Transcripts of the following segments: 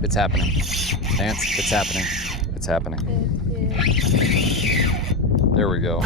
It's happening. Dance, it's happening. It's happening. There we go.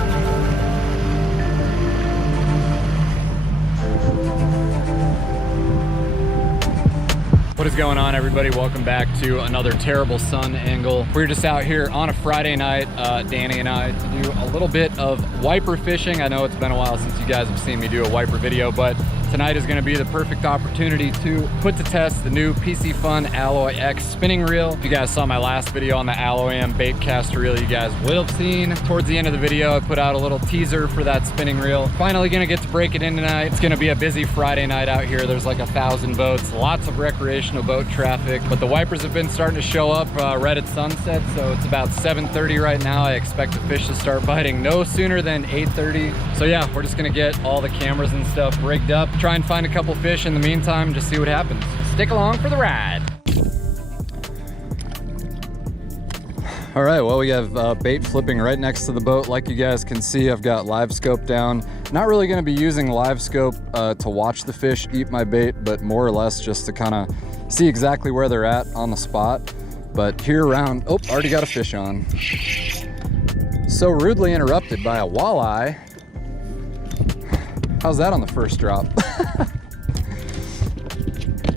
What is going on, everybody? Welcome back to another terrible sun angle. We're just out here on a Friday night, Danny and I, to do a little bit of wiper fishing. I know it's been a while since you guys have seen me do a wiper video, but tonight is going to be the perfect opportunity to put to test the new Piscifun Alloy X spinning reel. If you guys saw my last video on the Alloy M bait caster reel, you guys will have seen towards the end of the video I put out a little teaser for that spinning reel. Finally gonna get to break it in tonight. It's gonna be a busy Friday night out here. There's like 1,000 boats, lots of recreational boat traffic, but the wipers have been starting to show up right at sunset, so it's about 7:30 right now. I expect the fish to start biting no sooner than 8:30. So yeah, we're just gonna get all the cameras and stuff rigged up, try and find a couple fish in the meantime, just see what happens. Stick along for the ride. All right, well, we have bait flipping right next to the boat. Like you guys can see, I've got live scope down. Not really gonna be using live scope to watch the fish eat my bait, but more or less just to kind of see exactly where they're at on the spot. But here around, oh, already got a fish on. So rudely interrupted by a walleye. How's that on the first drop?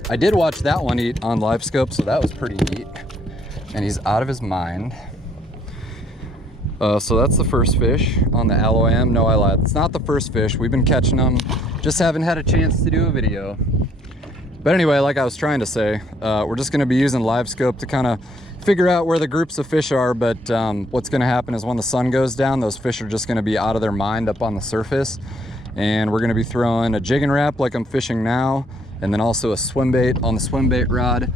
I did watch that one eat on live scope, so that was pretty neat. And he's out of his mind. So that's the first fish on the Alloy M. No, I lied. It's not the first fish. We've been catching them. Just haven't had a chance to do a video. But anyway, like I was trying to say, we're just gonna be using live scope to kind of figure out where the groups of fish are. But what's gonna happen is when the sun goes down, those fish are just gonna be out of their mind up on the surface. And we're gonna be throwing a jig and wrap like I'm fishing now, and then also a swim bait on the swim bait rod.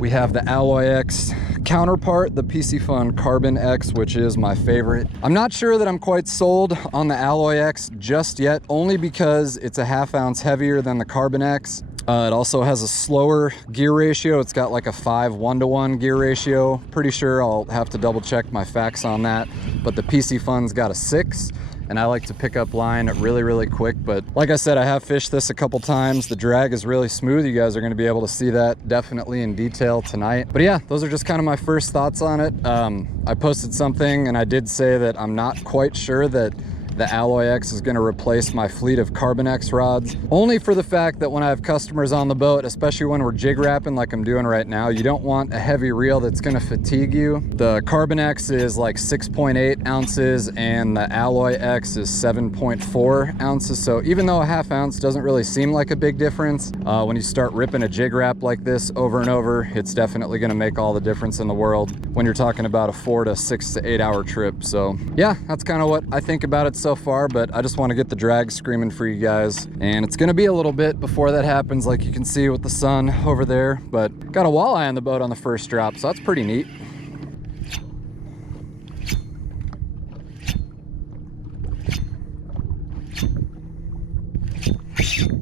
We have the Alloy X counterpart, the Piscifun Carbon X, which is my favorite. I'm not sure that I'm quite sold on the Alloy X just yet, only because it's a 1/2 ounce heavier than the Carbon X. It also has a slower gear ratio. It's got like a 5:1 gear ratio. Pretty sure I'll have to double check my facts on that. But the Piscifun's got a 6. And I like to pick up line really quick. But like I said, I have fished this a couple times. The drag is really smooth. You guys are gonna be able to see that definitely in detail tonight. But yeah, those are just kind of my first thoughts on it. I posted something and I did say that I'm not quite sure that the Alloy X is gonna replace my fleet of Carbon X rods, only for the fact that when I have customers on the boat, especially when we're jig wrapping like I'm doing right now, you don't want a heavy reel that's gonna fatigue you. The Carbon X is like 6.8 ounces and the Alloy X is 7.4 ounces. So even though a 1/2 ounce doesn't really seem like a big difference, when you start ripping a jig wrap like this over and over, it's definitely gonna make all the difference in the world when you're talking about a 4 to 6 to 8 hour trip. So yeah, that's kind of what I think about it so far, but I just want to get the drag screaming for you guys, and it's going to be a little bit before that happens, like you can see with the sun over there. But got a walleye on the boat on the first drop, so that's pretty neat.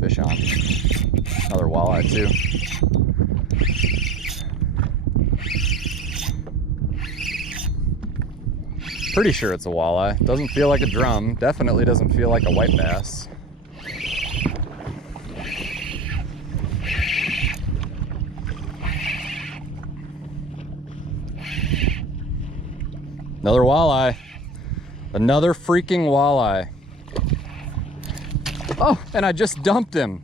Fish on. Another walleye too. Pretty sure it's a walleye. Doesn't feel like a drum. Definitely doesn't feel like a white bass. Another walleye. Another freaking walleye. Oh, and I just dumped him.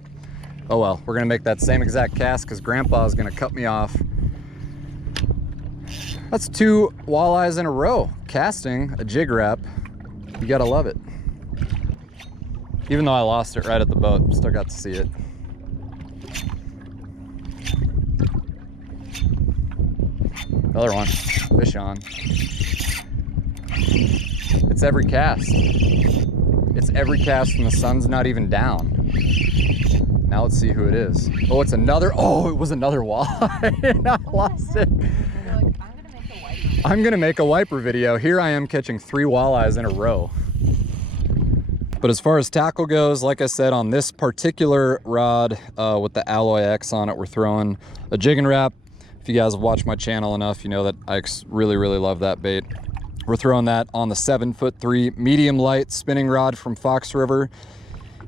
Oh well, we're gonna make that same exact cast because Grandpa is gonna cut me off. That's 2 walleyes in a row, casting a jig wrap. You gotta love it. Even though I lost it right at the boat, still got to see it. Another one, fish on. It's every cast. It's every cast and the sun's not even down. Now let's see who it is. Oh, it's another, oh, it was another walleye. And I lost it. I'm gonna make a wiper video. Here I am catching 3 walleyes in a row. But as far as tackle goes, like I said, on this particular rod with the Alloy X on it, we're throwing a jig and wrap. If you guys have watched my channel enough, you know that I really love that bait. We're throwing that on the 7'3" medium light spinning rod from Fox River.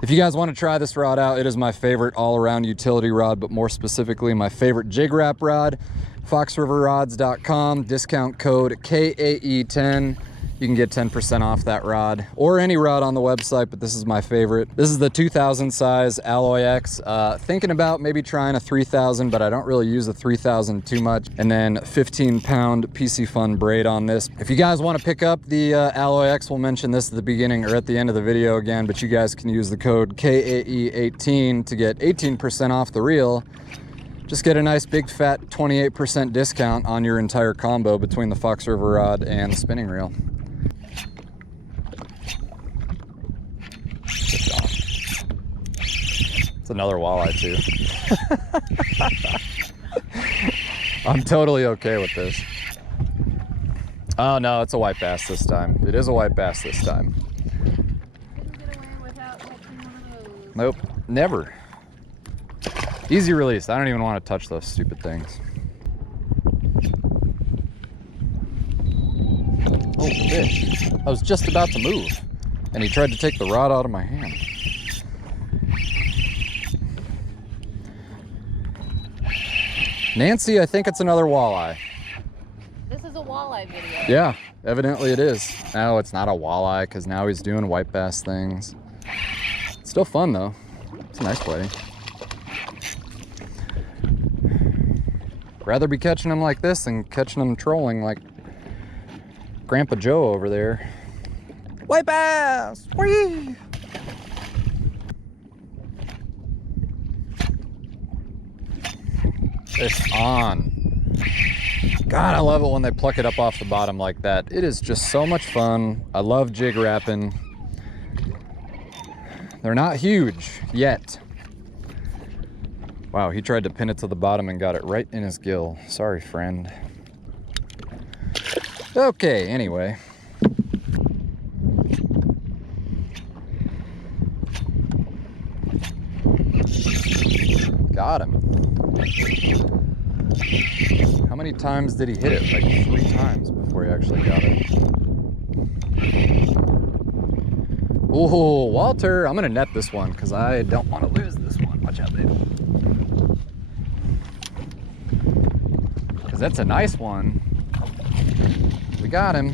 If you guys want to try this rod out, it is my favorite all-around utility rod, but more specifically my favorite jig wrap rod. foxriverrods.com, discount code KAE10. You can get 10% off that rod, or any rod on the website, but this is my favorite. This is the 2000 size Alloy X. Thinking about maybe trying a 3000, but I don't really use the 3000 too much. And then 15-pound Piscifun braid on this. If you guys want to pick up the Alloy X, we'll mention this at the beginning or at the end of the video again, but you guys can use the code KAE18 to get 18% off the reel. Just get a nice big fat 28% discount on your entire combo between the Fox River rod and the spinning reel. It's another walleye too. I'm totally okay with this. Oh no, it's a white bass this time. It is a white bass this time. Couldn't get away without catching one of those. Nope, never. Easy release. I don't even want to touch those stupid things. Oh, fish. I was just about to move, and he tried to take the rod out of my hand. Nancy, I think it's another walleye. This is a walleye video. Yeah, evidently it is. No, it's not a walleye, because now he's doing white bass things. It's still fun, though. It's a nice whiting. Rather be catching them like this than catching them trolling like Grandpa Joe over there. White bass! Whee! Fish on. God, I love it when they pluck it up off the bottom like that. It is just so much fun. I love jig wrapping. They're not huge yet. Wow, he tried to pin it to the bottom and got it right in his gill. Sorry, friend. Okay, anyway. Got him. How many times did he hit it? Like 3 times before he actually got it. Oh, Walter, I'm gonna net this one because I don't want to lose this one. Watch out, babe. Because that's a nice one. We got him.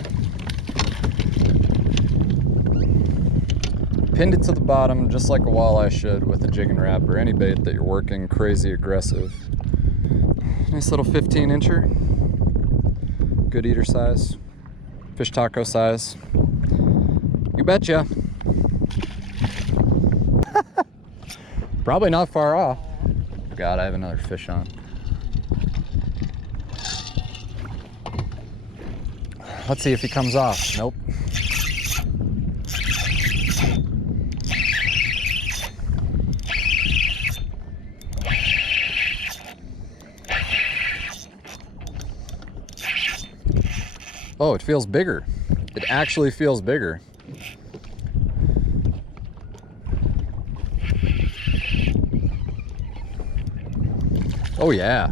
Pinned it to the bottom just like a walleye should with a jig and wrap or any bait that you're working crazy aggressive. Nice little 15-incher. Good eater size. Fish taco size. You betcha. Probably not far off. God, I have another fish on. Let's see if he comes off. Nope. Oh, it feels bigger. It actually feels bigger. Oh yeah,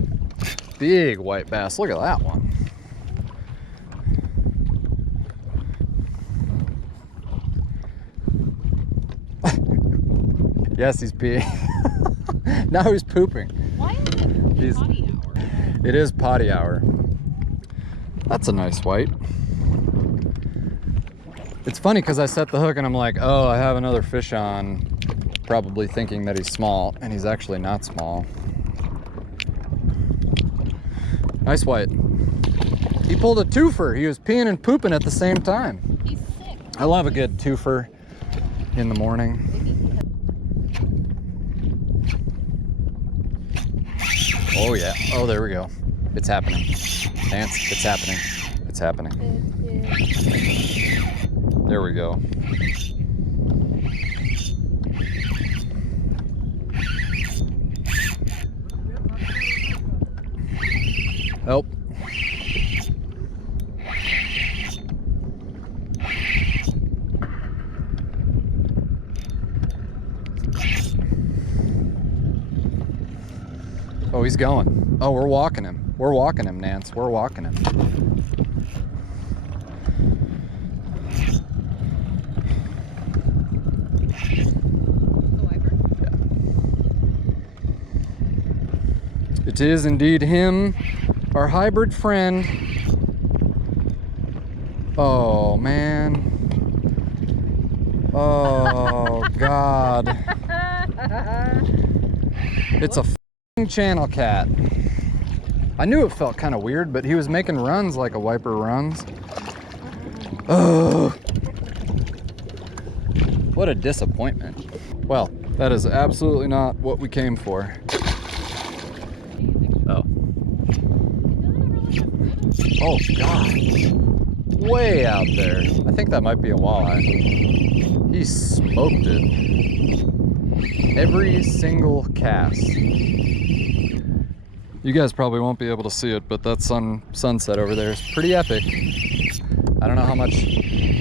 big white bass. Look at that one. Yes, he's peeing. Now he's pooping. Why is it potty hour? It is potty hour. That's a nice white. It's funny because I set the hook and I'm like, oh, I have another fish on, probably thinking that he's small, and he's actually not small. Nice white. He pulled a twofer. He was peeing and pooping at the same time. He's sick. I love a good twofer in the morning. Oh yeah. Oh, there we go. It's happening. Dance. It's happening. It's happening. There we go. Help. Oh, he's going. Oh, we're walking him. We're walking him, Nance. We're walking him. Yeah. It is indeed him, Our hybrid friend. Oh, man. Oh, God. It's a f***ing channel cat. I knew it felt kind of weird, but he was making runs like a wiper runs. Oh, what a disappointment. Well, that is absolutely not what we came for. Oh. Oh, God. Way out there. I think that might be a walleye. He smoked it. Every single cast. You guys probably won't be able to see it, but that sunset over there is pretty epic. I don't know how much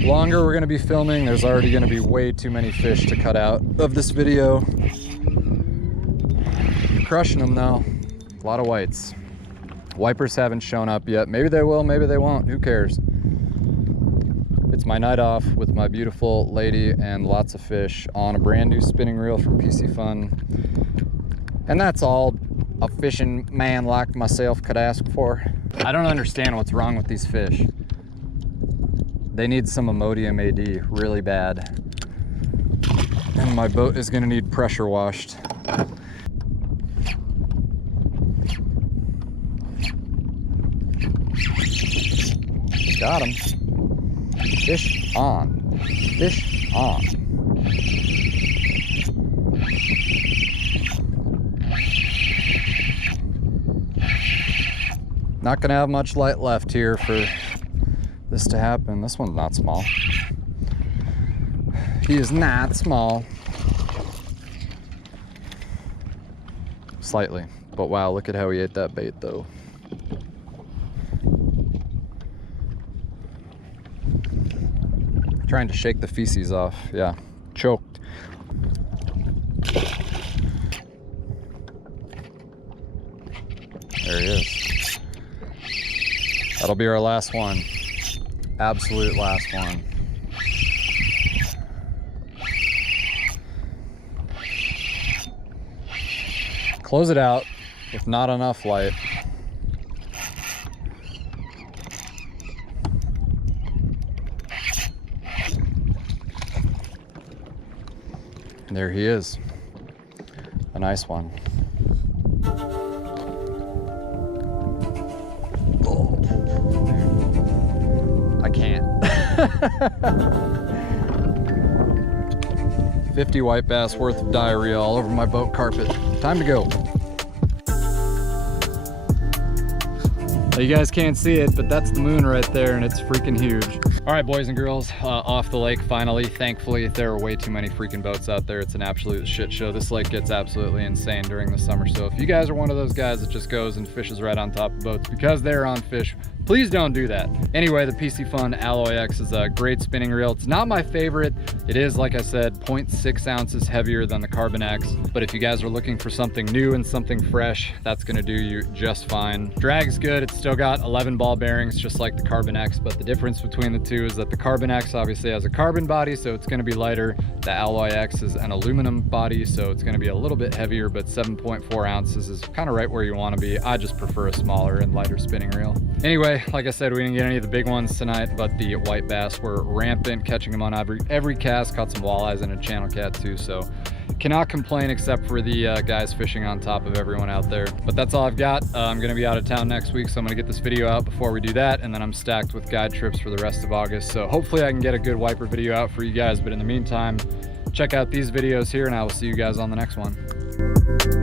longer we're gonna be filming. There's already gonna be way too many fish to cut out of this video. Crushing them though. A lot of whites. Wipers haven't shown up yet. Maybe they will, maybe they won't. Who cares? It's my night off with my beautiful lady and lots of fish on a brand new spinning reel from Piscifun. And that's all a fishing man like myself could ask for. I don't understand what's wrong with these fish. They need some Imodium AD really bad. And my boat is gonna need pressure washed. Got him. Fish on. Fish on. Not gonna have much light left here for this to happen. This one's not small. He is not small. Slightly, but wow, look at how he ate that bait though. Trying to shake the feces off. Yeah, choked. There he is. That'll be our last one. Absolute last one. Close it out with not enough light. There he is. A nice one. Oh. I can't. 50 white bass worth of diarrhea all over my boat carpet. Time to go. You guys can't see it, but that's the moon right there, and it's freaking huge. All right, boys and girls, off the lake finally. Thankfully, there are way too many freaking boats out there. It's an absolute shit show. This lake gets absolutely insane during the summer. So if you guys are one of those guys that just goes and fishes right on top of boats because they're on fish, please don't do that. Anyway, the Piscifun Alloy X is a great spinning reel. It's not my favorite. It is, like I said, 0.6 ounces heavier than the Carbon X. But if you guys are looking for something new and something fresh, that's gonna do you just fine. Drag's good. It's still got 11 ball bearings, just like the Carbon X. But the difference between the two is that the Carbon X obviously has a carbon body, so it's gonna be lighter. The Alloy X is an aluminum body, so it's gonna be a little bit heavier, but 7.4 ounces is kind of right where you wanna be. I just prefer a smaller and lighter spinning reel. Anyway, like I said, we didn't get any of the big ones tonight, but the white bass were rampant, catching them on every cast. Caught some walleyes and a channel cat too, so cannot complain except for the guys fishing on top of everyone out there. But that's all I've got. I'm gonna be out of town next week, so I'm gonna get this video out before we do that, and then I'm stacked with guide trips for the rest of August, so hopefully I can get a good wiper video out for you guys. But in the meantime, check out these videos here, and I will see you guys on the next one.